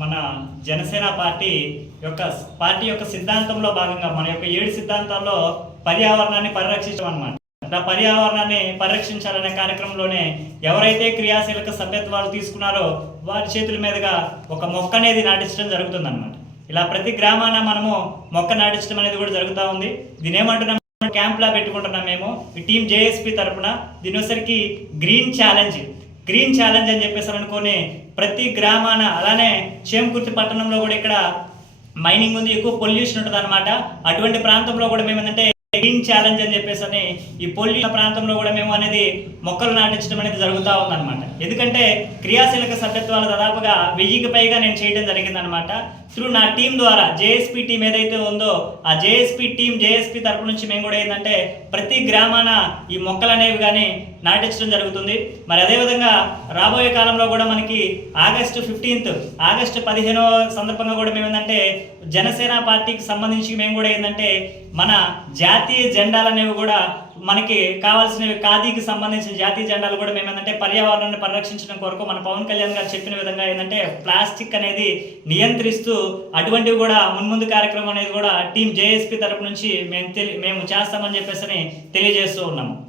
మన జనసేన పార్టీ యొక్క పార్టీ యొక్క సిద్ధాంతంలో భాగంగా మన యొక్క ఏడు సిద్ధాంతాల్లో పర్యావరణాన్ని పరిరక్షించడం అనమాట పర్యావరణాన్ని పరిరక్షించాలనే కార్యక్రమంలోనే ఎవరైతే క్రియాశీలక సభ్యత్వాలు తీసుకున్నారో వారి చేతుల మీదుగా ఒక మొక్క అనేది నాటించడం జరుగుతుంది అనమాట ఇలా ప్రతి గ్రామాన మనము మొక్క నాటించడం అనేది కూడా జరుగుతూ ఉంది. దీని ఏమంటున్నాం? క్యాంప్ లా పెట్టుకుంటున్నాం మేము. ఈ టీం జేఎస్పీ తరపున దీని గ్రీన్ ఛాలెంజ్. గ్రీన్ ఛాలెంజ్ అని చెప్పేసి అనుకొని ప్రతి గ్రామాన అలానే చేమకుర్తి పట్టణంలో కూడా ఇక్కడ మైనింగ్ ఉంది ఎక్కువ పొల్యూషన్ ఉంటుంది అనమాట అటువంటి ప్రాంతంలో కూడా మేము ఏంటంటే గ్రీన్ ఛాలెంజ్ అని చెప్పేసి అని ఈ పొల్యూషన్ ప్రాంతంలో కూడా మేము అనేది మొక్కలు నాటించడం అనేది జరుగుతూ ఉందన్నమాట. ఎందుకంటే క్రియాశీలక సభ్యత్వాలు దాదాపుగా వెయ్యికి పైగా నేను చేయడం జరిగిందనమాట త్రూ నా టీం ద్వారా జేఎస్పీ టీం ఏదైతే ఉందో ఆ జేఎస్పీ టీం జేఎస్పీ తరపు నుంచి మేము కూడా ఏంటంటే ప్రతి గ్రామాన ఈ మొక్కలు అనేవి కానీ నాటించడం జరుగుతుంది. మరి అదేవిధంగా రాబోయే కాలంలో కూడా మనకి ఆగస్టు ఫిఫ్టీన్త్ ఆగస్టు పదిహేనో సందర్భంగా కూడా మేము ఏంటంటే జనసేన పార్టీకి సంబంధించి మేము కూడా ఏంటంటే మన జాతీయ జెండాలు అనేవి కూడా మనకి కావాల్సినవి ఖాదీకి సంబంధించిన జాతీయ జెండాలు కూడా మేము ఏంటంటే పర్యావరణాన్ని పరిరక్షించడం కొరకు మన పవన్ కళ్యాణ్ గారు చెప్పిన విధంగా ఏంటంటే ప్లాస్టిక్ అనేది నియంత్రిస్తూ అటువంటివి కూడా మున్ముందు కార్యక్రమం అనేది కూడా టీం జేఎస్పీ తరపు నుంచి మేము తెలి మేము చేస్తామని చెప్పేసి తెలియజేస్తూ ఉన్నాము.